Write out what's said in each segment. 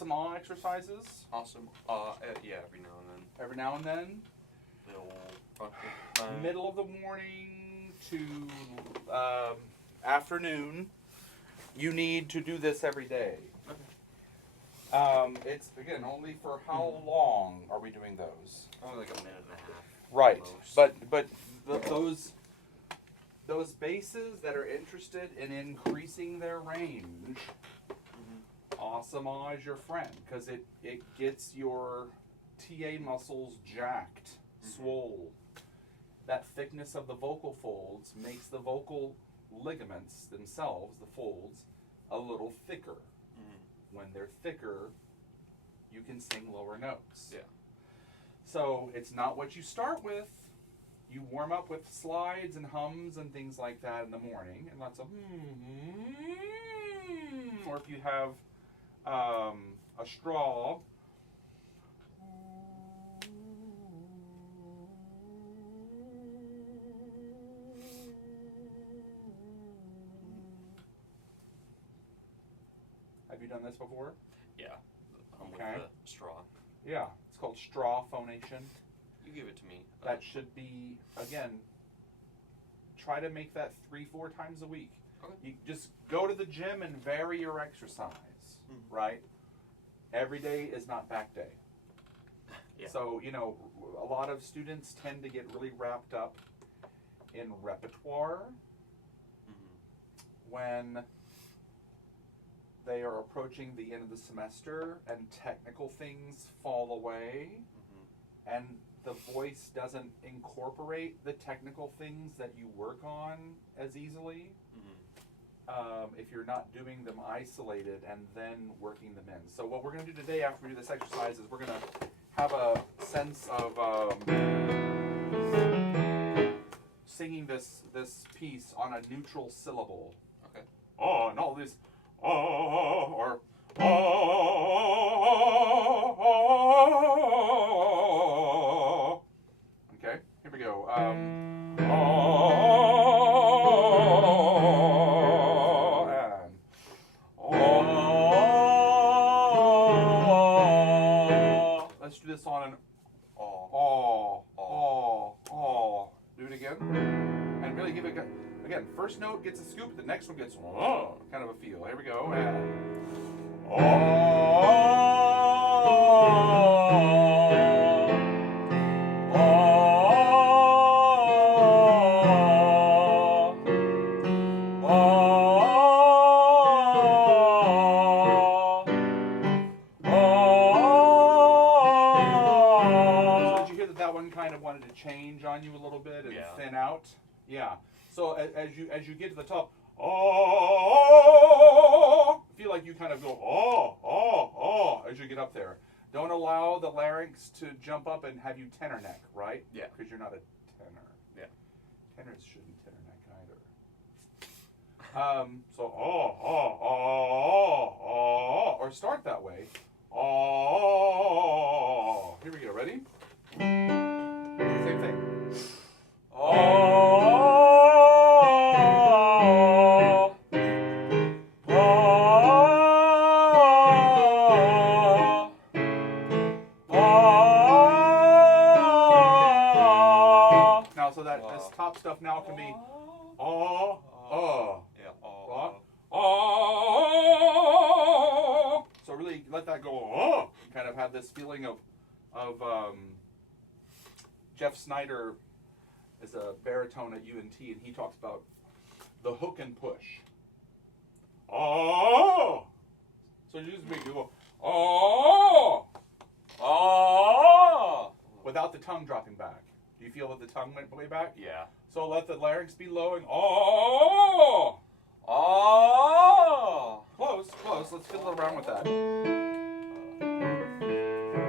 awesome awe exercises? Awesome. Yeah, every now and then. Every now and then? Little front Middle of the morning to afternoon. You need to do this every day. Okay. It's, again, only for how long are we doing those? Only like a minute and a half. Right. Most. But those bases that are interested in increasing their range, awesome awe is your friend, because it gets your TA muscles jacked, swole. That thickness of the vocal folds makes the vocal ligaments themselves, the folds, a little thicker. When they're thicker, you can sing lower notes. Yeah. So it's not what you start with. You warm up with slides and hums and things like that in the morning, and lots of or if you have a straw. Have you done this before? Yeah. Okay. With the straw. Yeah, it's called straw phonation. You give it to me. That should be, again, try to make that 3-4 times a week. Okay. You just go to the gym and vary your exercise, right? Every day is not back day. Yeah. So, you know, a lot of students tend to get really wrapped up in repertoire when they are approaching the end of the semester and technical things fall away and the voice doesn't incorporate the technical things that you work on as easily if you're not doing them isolated and then working them in. So what we're going to do today after we do this exercise is we're going to have a sense of singing this piece on a neutral syllable. Okay. Oh, and all this or okay, here we go. And let's do this on an do it again, and really give it again. First note gets a scoop, the next one gets kind of a feel. Here we go. And so did you hear that one kind of wanted to change on you a little bit and thin out? Yeah. So as you get to the top, feel like you kind of go as you get up there. Don't allow the larynx to jump up and have you tenor neck, right? Yeah. Because you're not a tenor. Yeah. Tenors shouldn't tenor neck either. So or start that way. Here we go. Ready? Same thing. Now, so that this top stuff now can be So really let that go. Kind of have this feeling of Jeff Snyder is a baritone at UNT, and he talks about the hook and push. So you just make you go without the tongue dropping back. Do you feel that the tongue went way back? Yeah. So let the larynx be low and close. Let's fiddle around with that. Here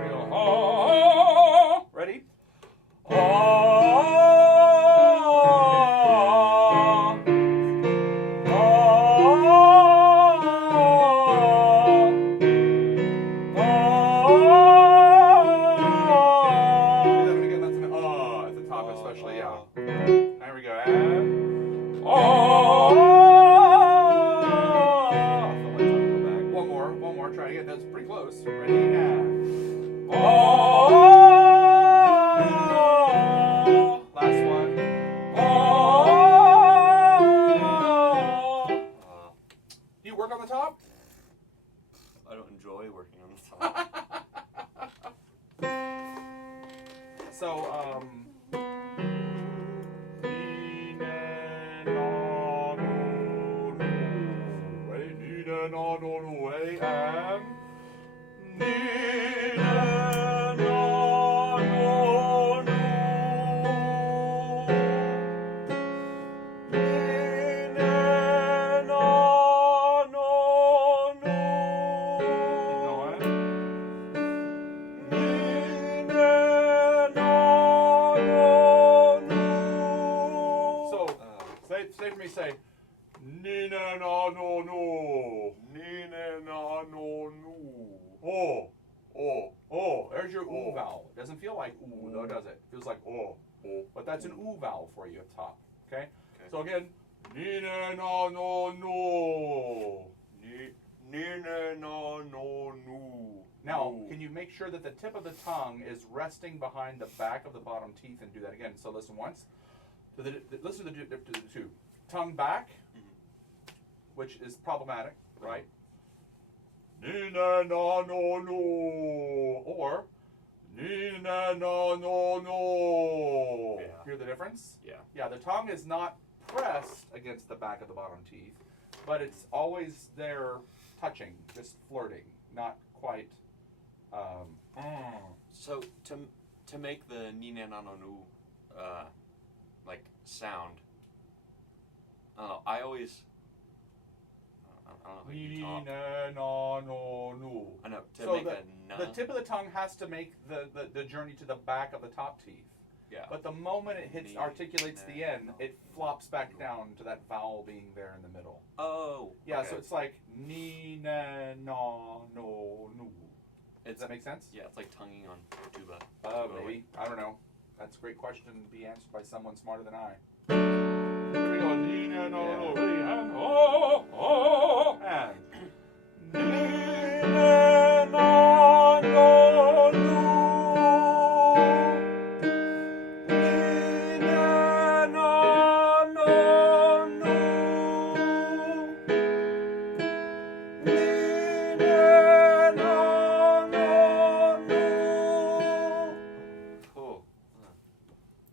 we go. Ready? One more. Try to get those So, say for me, say, Nina na no no. Nina na no no. Oh. There's your ooh vowel. It doesn't feel like ooh, though, does it? It feels like oh. But that's an ooh vowel for you at top. Okay? So again, Nina na no no. Nina na no no. Now, can you make sure that the tip of the tongue is resting behind the back of the bottom teeth and do that again? So listen once. Listen to the two. Tongue back, which is problematic, right? Nina na no no. Or Nina na no no. Yeah. Hear the difference? Yeah. Yeah, the tongue is not pressed against the back of the bottom teeth, but it's always there touching, just flirting, not quite. So to make the Nina na no no like sound, I always I don't know how you talk. Nina na no no. I know to So make a na. the tip of the tongue has to make the journey to the back of the top teeth. Yeah. But the moment it hits articulates the end, it flops back down to that vowel being there in the middle. Oh. Yeah, okay. so it's like ni na no no no. Does that make sense? Yeah, it's like tonguing on tuba. Maybe. I don't know. That's a great question to be answered by someone smarter than I. Here we go. Ni na no no. Ready? And oh. And ni na no no no.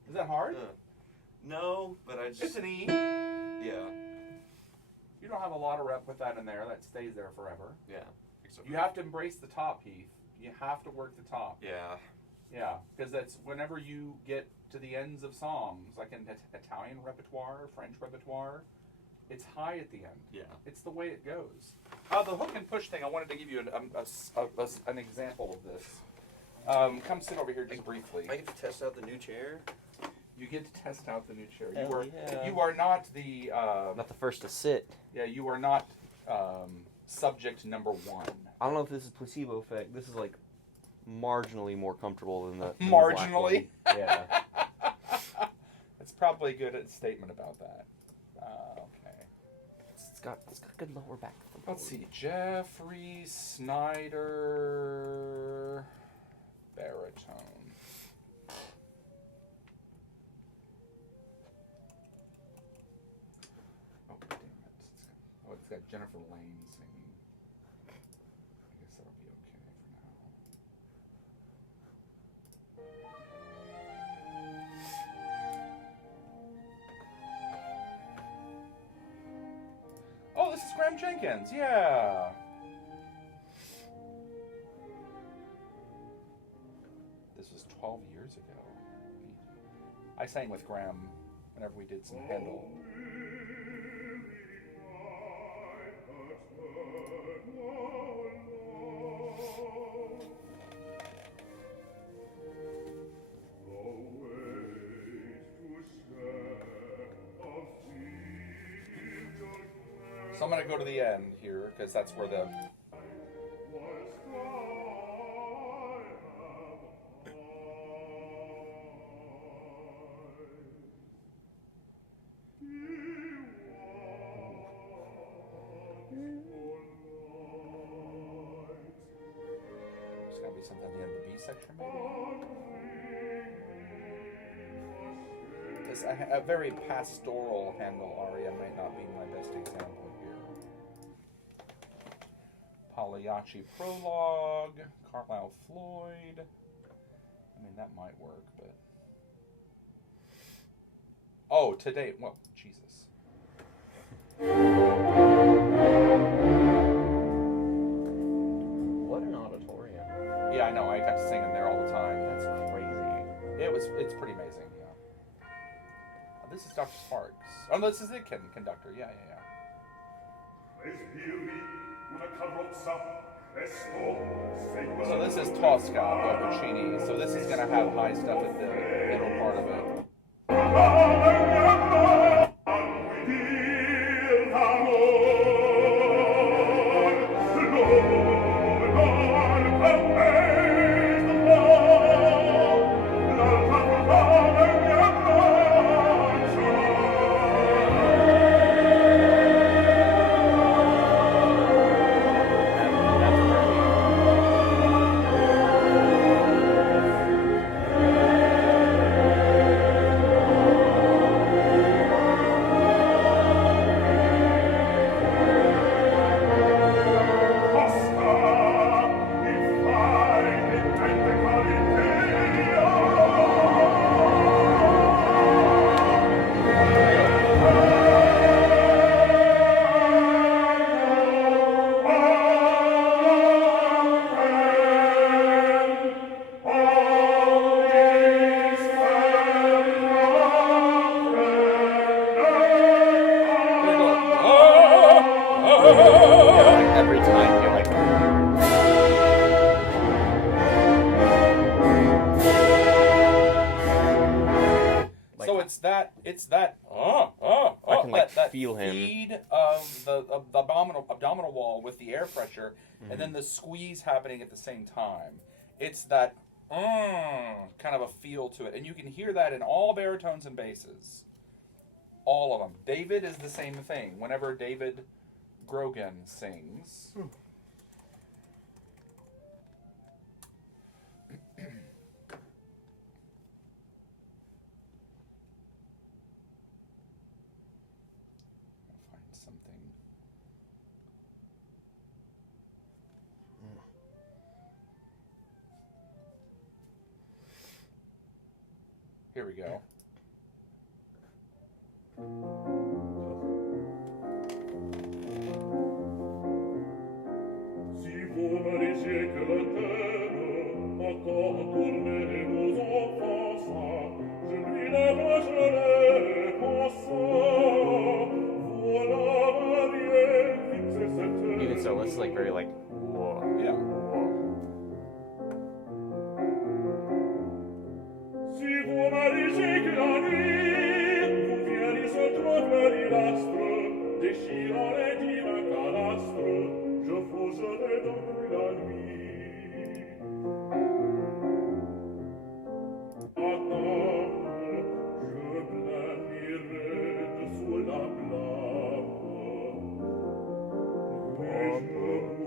Is that hard? No, but I just. It's an E. Yeah. You don't have a lot of rep with that in there. That stays there forever. Yeah. You have to embrace the top, Heath. You have to work the top. Yeah. Yeah, because that's whenever you get to the ends of songs, like in Italian repertoire, French repertoire, it's high at the end. Yeah. It's the way it goes. The hook and push thing, I wanted to give you an example of this. Come sit over here just briefly. I get to test out the new chair. You get to test out the new chair. Hell yeah. You are not the Not the first to sit. yeah. You are not subject number one. I don't know if this is placebo effect. This is like marginally more comfortable than the Marginally? black one. Yeah. It's probably a good statement about that. Okay. It's got good lower back. Let's see. Jeffrey Snyder baritone. Oh damn it! It's got Jennifer Lane singing. I guess that'll be okay for now. Oh, this is Graham Jenkins. Yeah. This was 12 years ago. I sang with Graham whenever we did some Handel. So I'm going to go to the end here because that's where the... There's going to be something at the end of the B section maybe? This, a very pastoral Handel aria might not be my best example here. Pagliacci prologue, Carlisle Floyd. I mean, that might work, but... Oh, today... Well, Jesus. What an auditorium. Yeah, I know. I got to sing in there all the time. That's crazy. It's pretty amazing, yeah. This is Dr. Sparks. Oh, no, this is the conductor. Yeah. So this is Tosca by Puccini. So this is going to have high stuff at the middle part of it. Every time you're like, so it's that I can like that feel him. feed of the abdominal wall with the air pressure, and then the squeeze happening at the same time. It's that kind of a feel to it, and you can hear that in all baritones and basses, all of them. David is the same thing. Whenever David Grogan sings. I'll find something. Here we go. Even so, it's like very like, whoa. Yeah.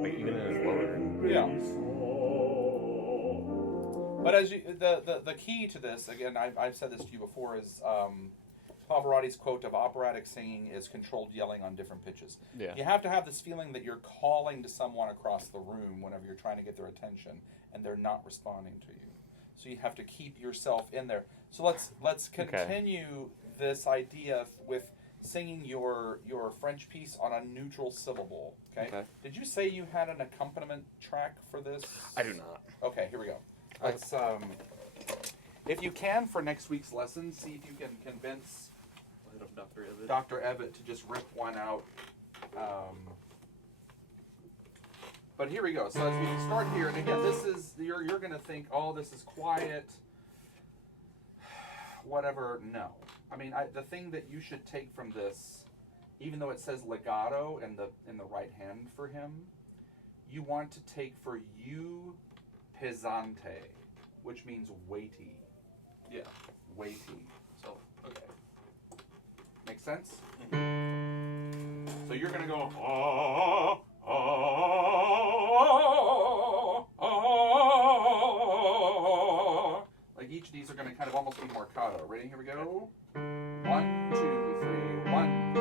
Like even in his lower. Yeah. But as you, the key to this, again, I've said this to you before, is Pavarotti's quote of operatic singing is controlled yelling on different pitches. Yeah. You have to have this feeling that you're calling to someone across the room whenever you're trying to get their attention, and they're not responding to you. So you have to keep yourself in there. So let's continue this idea with singing your French piece on a neutral syllable. Okay. Did you say you had an accompaniment track for this? I do not. Okay, here we go. Let's if you can for next week's lesson, see if you can convince Dr. Evatt to just rip one out. But here we go. So as we start here, and again, this is you're going to think, oh, this is quiet, whatever. No, I mean the thing that you should take from this, even though it says legato in the right hand for him, you want to take for you pesante, which means weighty. Yeah. Weighty. So, okay. Make sense? Mm-hmm. So you're going to go, like each of these are going to kind of almost be marcato. Ready? Here we go. 1, 2, 3, 1.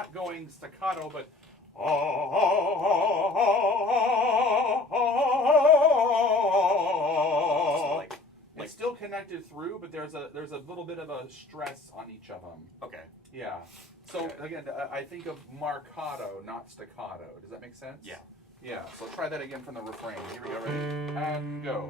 not going staccato, but So like it's still connected through, but there's a little bit of a stress on each of them. okay. Yeah. So Okay. again, I think of marcato, not staccato. Does that make sense? Yeah. Yeah. So try that again from the refrain. Here we go. Ready? And go.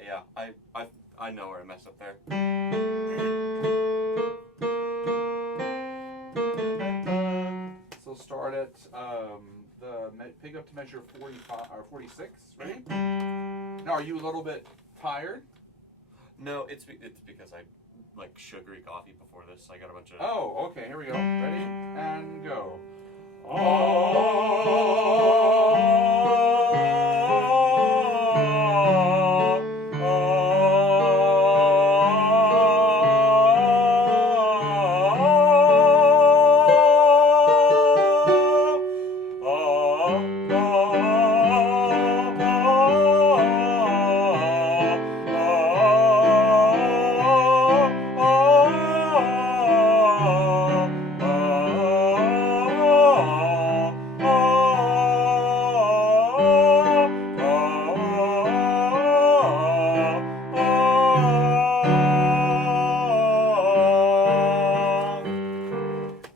Yeah, I know where I messed up there. So start at pick up to measure 45 or 46. Ready? Now, are you a little bit tired? No, it's because I like sugary coffee before this. I got a bunch of. Oh, okay. Here we go. Ready? And go.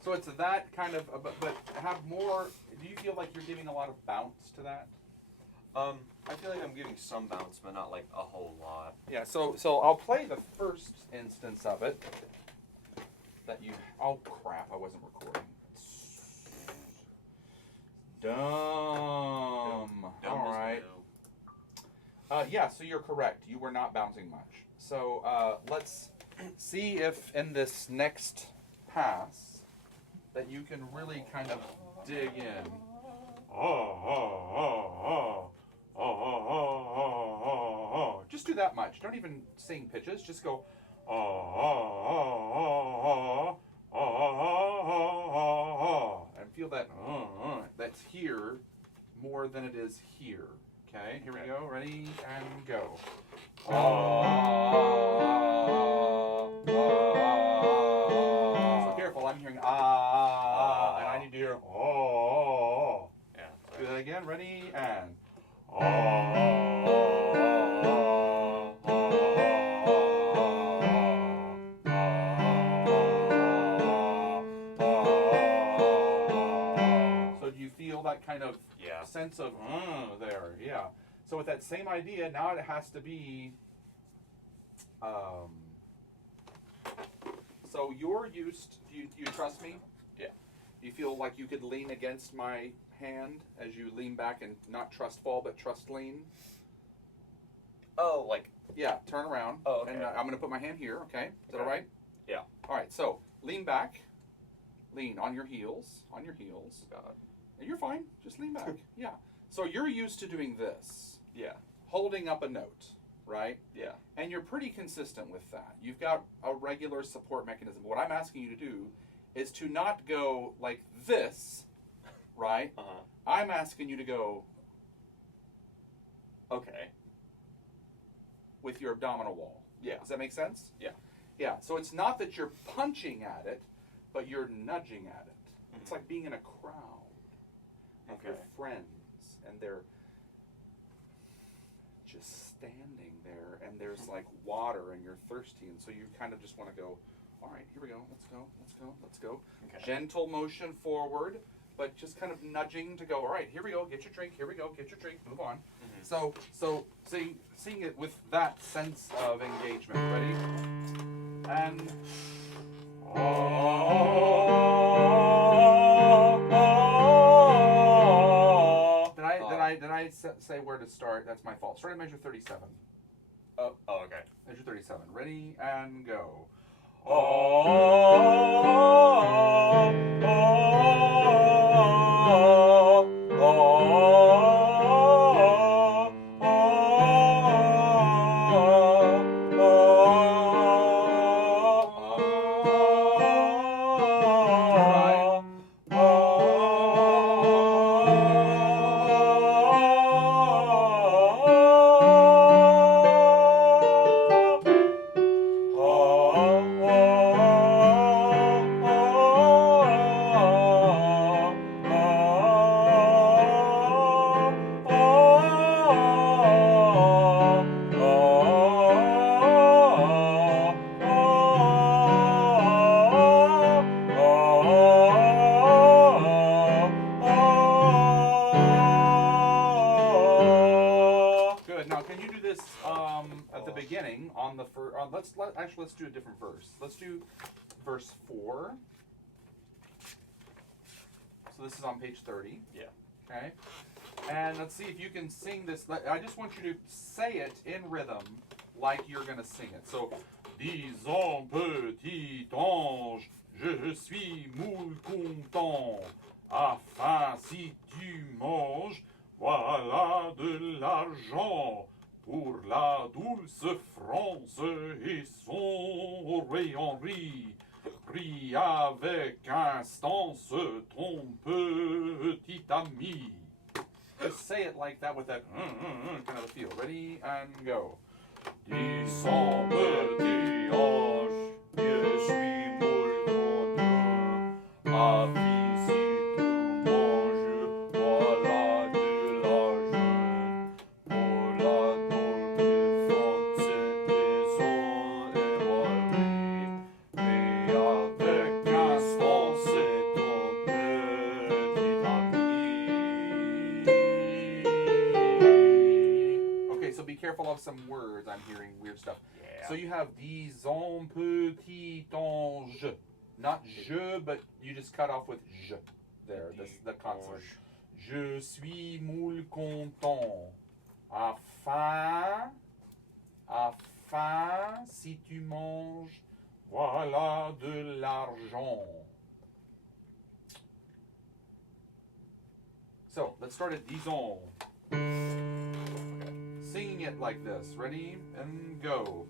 So it's that kind of, but have more. Do you feel like you're giving a lot of bounce to that? I feel like I'm giving some bounce, but not like a whole lot. Yeah. So I'll play the first instance of it. That you. Oh crap! I wasn't recording. Dumb. Dumb All as right. no. Yeah. So you're correct. You were not bouncing much. So let's see if in this next pass that you can really kind of dig in. Just do that much. Don't even sing pitches. Just go. And feel that that's here more than it is here. Okay, here we go. Ready and go. So careful, I'm hearing and I need to hear Yeah. Do that again. Ready and So do you feel that kind of Yeah. sense of there? Yeah. So with that same idea, now it has to be. So you're used. Do you trust me? Yeah. Do you feel like you could lean against my hand as you lean back and not trust fall but trust lean? Oh, like. Yeah. Turn around. Oh, okay. And I'm going to put my hand here. Okay. Is that Okay. all right? Yeah. All right. So lean back. Lean on your heels. On your heels. God. And you're fine. Just lean back. Yeah. So you're used to doing this, Yeah. holding up a note, right? Yeah. And you're pretty consistent with that. You've got a regular support mechanism. What I'm asking you to do is to not go like this, right? Uh huh. I'm asking you to go Okay. with your abdominal wall. Yeah. Does that make sense? Yeah. Yeah. So it's not that you're punching at it, but you're nudging at it. It's like being in a crowd of your Okay. friends, and they're just standing there, and there's like water, and you're thirsty, and so you kind of just want to go. All right, here we go. Let's go. Let's go. Let's go. Okay. Gentle motion forward, but just kind of nudging to go. All right, here we go. Get your drink. Here we go. Get your drink. Move on. Mhm. So seeing it with that sense of engagement. Ready? And. say where to start. That's my fault. Start at measure 37. Oh, okay. Measure 37. Ready and go. Good. Now, can you do this at the beginning on the first? Let's do a different verse. Let's do verse 4. So this is on page 30. Yeah. Okay. And let's see if you can sing this. I just want you to say it in rhythm like you're going to sing it. So, disons petit ange, je suis moule content, afin si tu manges, voilà de l'argent pour la douce France et son roi Henri. Prie avec instance ton petit ami. Just say it like that with that kind of a feel. Ready and go. Disons petit ange, je suis moule content, afin si tu manges, voilà de l'argent pour la douce France et son roi Henri. Prie avec instance ton petit ami. Okay, so be careful of some words. I'm hearing weird stuff. Yeah. So you have disons petit ange. Not je, but you just cut off with je. There, the consonant. Je suis moule content. Afin, si tu manges, voilà de l'argent. So, let's start at disons. Singing it like this. Ready? And go.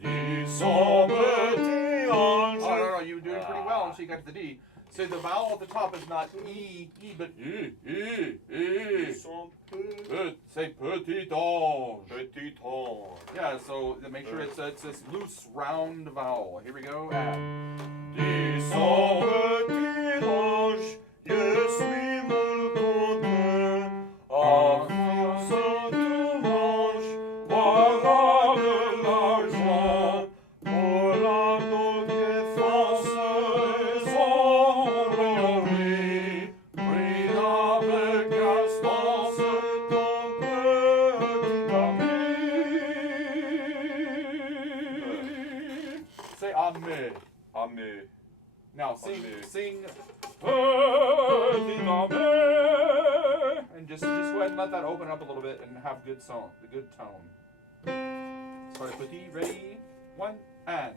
Disons petit ange. Oh, no, you're doing pretty well until you got to the D. So the vowel at the top is not E, but E. Say petit ange. Petit ange. Yeah, so make sure it's this loose, round vowel. Here we go. And disons petit ange, je suis moule content. Afin si tu manges, voilà de l'argent pour la douce France et son roi Henri. Prie avec instance ton petit ami. Say amen. Amen. Now sing, Amen. sing. Petit amen. And just go ahead and let that open up a little bit and have good tone. Start petit, ready, 1 and.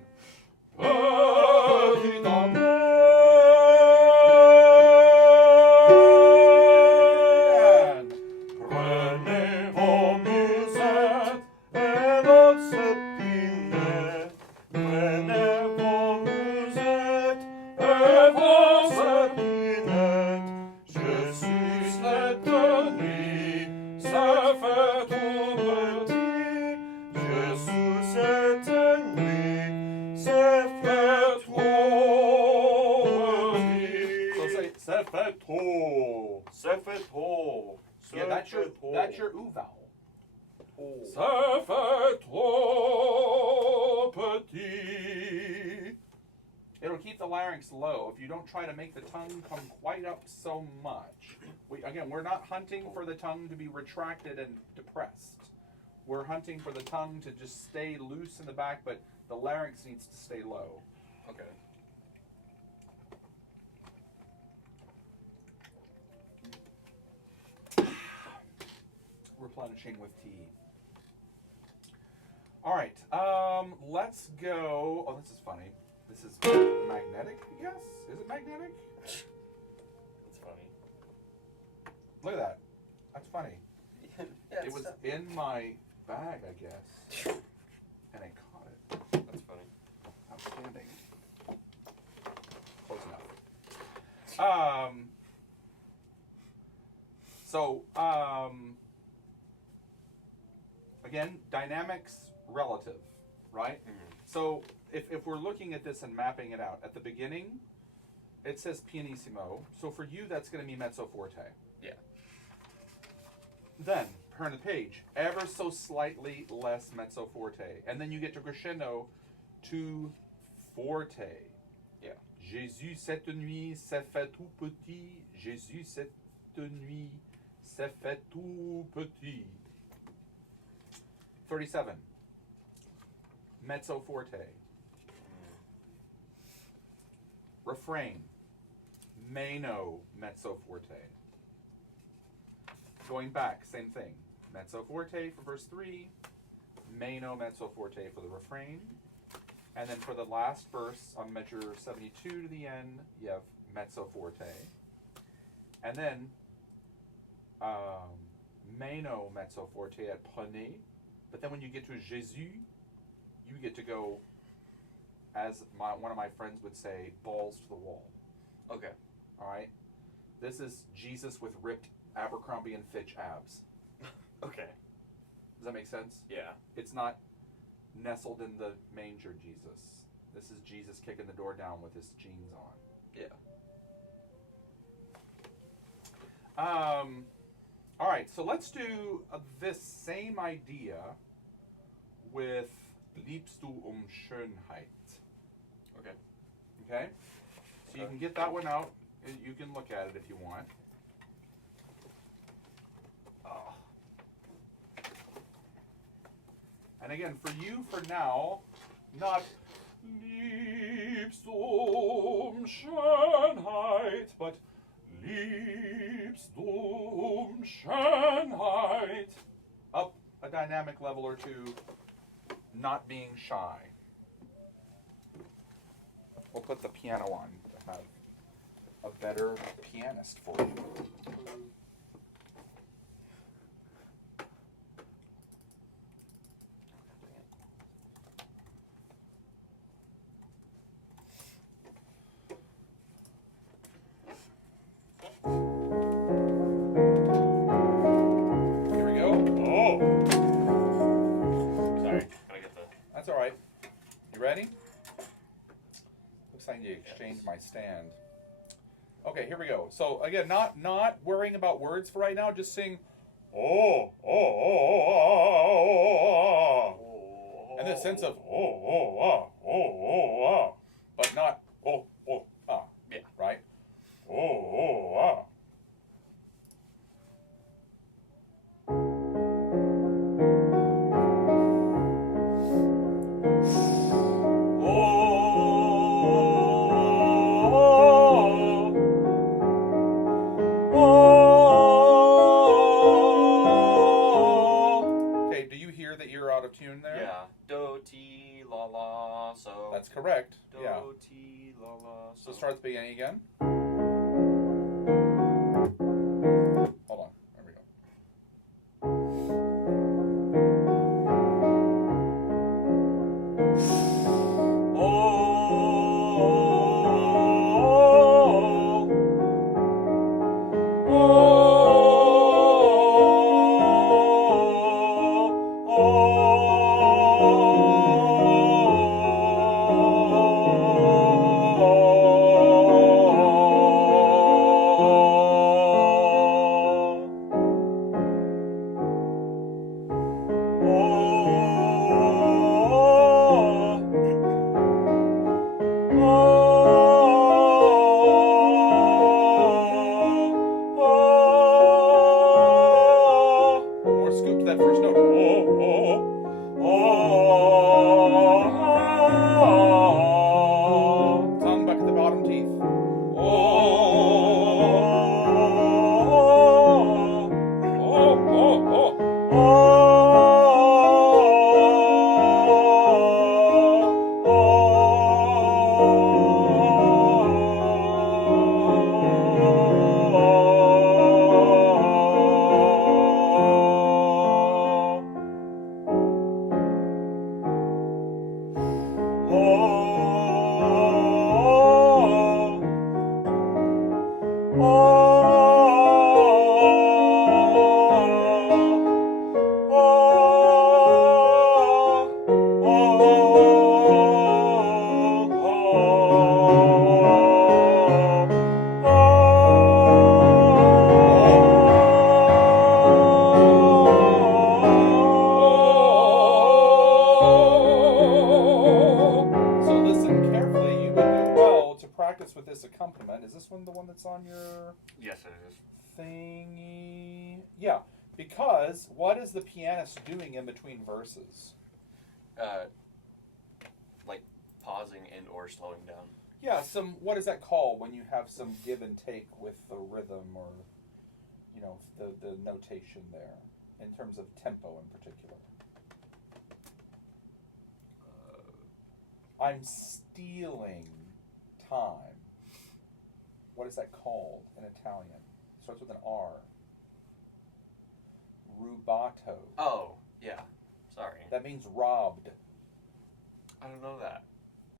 Petit amen. Prenez vos musettes et votre sepinette. Prenez vos musettes et vos sepinettes. Je suis cette nuit, ça fait tout petit. Je suis cette nuit, ça fait trop petit. So say, ça fait trop. Ça fait trop. Yeah, that's your oo vowel. Oh. Ça fait trop petit. It'll keep the larynx low if you don't try to make the tongue come quite up so much. We're not hunting for the tongue to be retracted and depressed. We're hunting for the tongue to just stay loose in the back, but the larynx needs to stay low. Okay. replenishing with tea. All right, let's go. Oh, this is funny. This is magnetic, I guess. Is it magnetic? That's funny. Look at that. That's funny. Yeah, It was in my bag, I guess, and I caught it. That's funny. Outstanding. Close enough. Again, dynamics relative, right? Mm-hmm. So if we're looking at this and mapping it out, at the beginning, it says pianissimo. So for you, that's going to be mezzo forte. Yeah. Then, turn the page, ever so slightly less mezzo forte. And then you get to crescendo to forte. Yeah. Jésus, cette nuit, s'est fait tout petit. Jésus, cette nuit, s'est fait tout petit. 37. Mezzo forte. Refrain. Meno, mezzo forte. Going back, same thing. Mezzo forte for verse 3. Meno, mezzo forte for the refrain. And then for the last verse on measure 72 to the end, you have mezzo forte. And then Meno, mezzo forte at prenez. But then when you get to Jésus, you get to go, as one of my friends would say, balls to the wall. Okay. All right? This is Jesus with ripped Abercrombie and Fitch abs. Okay. Does that make sense? Yeah. It's not nestled in the manger Jesus. This is Jesus kicking the door down with his jeans on. Yeah. All right, so let's do this same idea with Liebst du Schönheit. Okay. Okay? So you can get that one out. You can look at it if you want. Oh. And again, for you, for now, not Liebst du Schönheit, but Liebst du Schönheit. Up a dynamic level or two, not being shy. We'll put the piano on to have a better pianist for you. Here we go. Oh! Sorry. Gotta get the. That's all right. You ready? Looks like you exchanged my stand. Okay, here we go. So again, not worrying about words for right now. Just sing, oh, oh, oh, oh, oh, and the sense of oh, but not oh, Yeah. right? Oh. Okay, do you hear that you're out of tune there? Yeah. Do, ti, la, la, so. That's correct. Do, Yeah. ti, la, la, so. So start at the beginning again. Hold on. There we go. More scoop to that first note. Tongue back at the bottom teeth. this accompaniment. Is this one the one that's on your Yes, it is. thingy? Yeah, because what is the pianist doing in between verses? Like pausing and or slowing down. Yeah, what is that called when you have some give and take with the rhythm or, the notation there, in terms of tempo in particular? I'm stealing time. What is that called in Italian? Starts with an R. Rubato. Oh, yeah. Sorry. That means robbed. I don't know that.